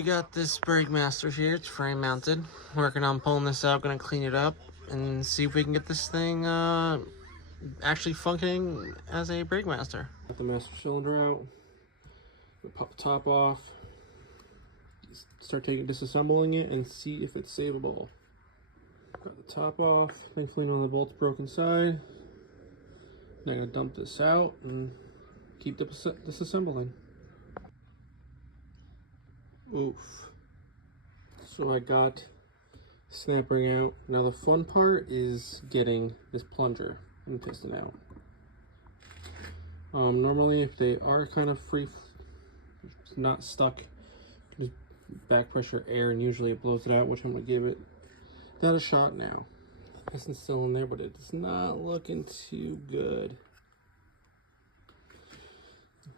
we got this brake master here. It's frame mounted. Working on pulling this out. Gonna clean it up and see if we can get this thing actually functioning as a brake master. Got the master cylinder out. We'll pop the top off. Start disassembling it and see if it's savable. Got the top off. Thankfully none of the bolts broken inside. Now I'm gonna dump this out and keep disassembling. Oof. So I got snap ring out. Now the fun part is getting this plunger and piston out. Normally if they are kind of free, not stuck, just back pressure air and usually it blows it out, which I'm gonna give it that a shot now. The piston's still in there, but it's not looking too good.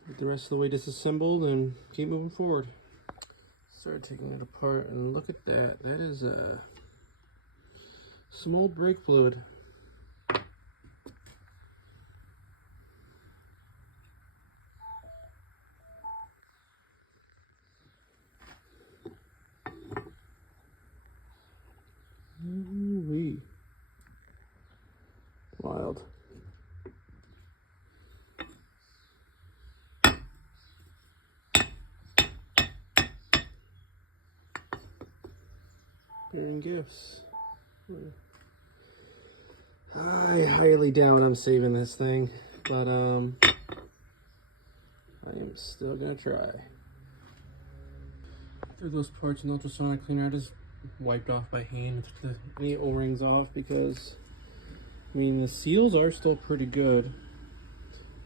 Get the rest of the way disassembled and keep moving forward. Start taking it apart and look at that. That is some old brake fluid. Ooh-wee. Wild. Bearing gifts. I highly doubt I'm saving this thing, but I am still gonna try. After those parts in ultrasonic cleaner, I just wiped off by hand, took any O-rings off because I mean the seals are still pretty good.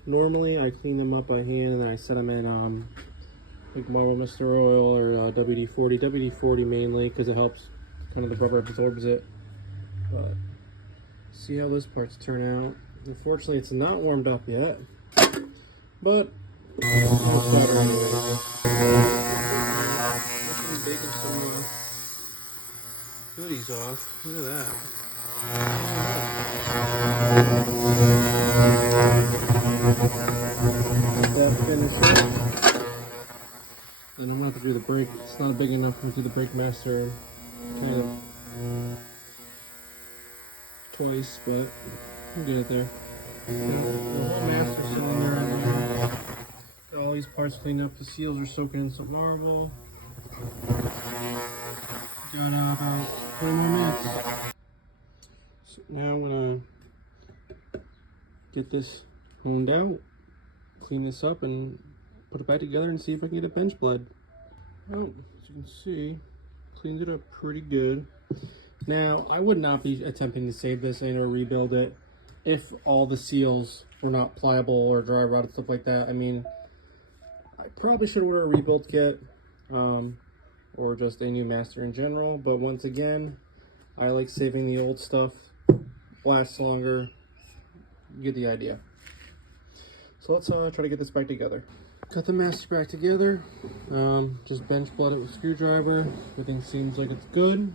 Normally I clean them up by hand and then I set them in like Marble Mr. Oil or WD-40. WD-40 mainly because it helps kind of the rubber absorbs it. But see how those parts turn out. Unfortunately it's not warmed up yet, but it's better anyway. Baking some goodies off. Look at that. That finisher. Then I'm gonna have to do the brake. It's not big enough to do the brake master kind of twice, but we'll get it there. The whole master cylinder in there. Got all these parts cleaned up. The seals are soaking in some marble. Got about 20 more minutes. So now I'm gonna get this honed out, clean this up, and put it back together and see if I can get a bench blade. Oh, as you can see, cleaned it up pretty good. Now, I would not be attempting to save this and or rebuild it if all the seals were not pliable or dry rot and stuff like that. I mean, I probably should order a rebuild kit. Or just a new master in general, but once again I like saving the old stuff, lasts longer. You get the idea. So let's try to get this back together. Cut the master back together, just bench blood it with a screwdriver. Everything seems like it's good.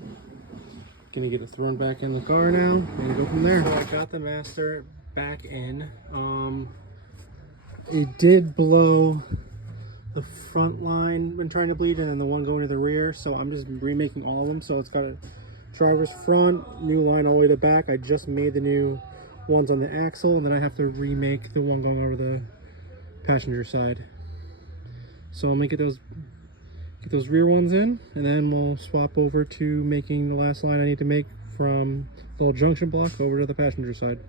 Gonna get it thrown back in the car now and go from there. So I got the master back in. It did blow the front line when trying to bleed and then the one going to the rear, so I'm just remaking all of them. So it's got a driver's front, new line all the way to back. I just made the new ones on the axle, and then I have to remake the one going over the passenger side. So I'm gonna get those rear ones in, and then we'll swap over to making the last line I need to make from the little junction block over to the passenger side.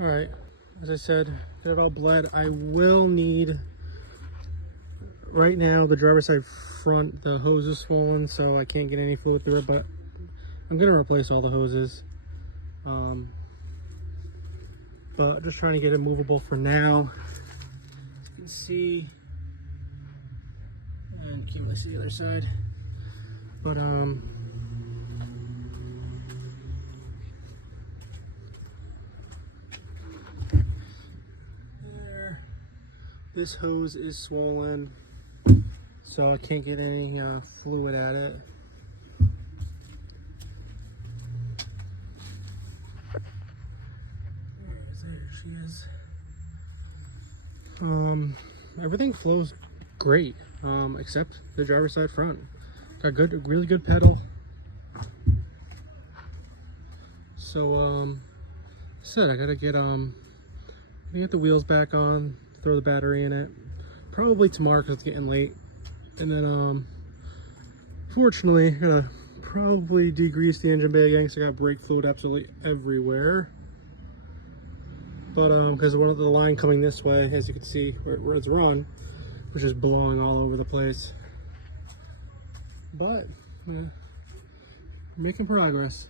All right, as I said, get it all bled. I will need, right now the driver's side front, the hose is swollen, so I can't get any fluid through it, but I'm gonna replace all the hoses. But just trying to get it movable for now. As you can see, and keep this to the other side. But there. This hose is swollen, so I can't get any fluid at it. There she is. Everything flows great, except the driver's side front. Got good, really good pedal. So said I gotta get the wheels back on, throw the battery in it. Probably tomorrow because it's getting late. And then fortunately, gotta probably degrease the engine bay again because I got brake fluid absolutely everywhere. But because one of the line coming this way, as you can see where it's run, which is blowing all over the place. But making progress.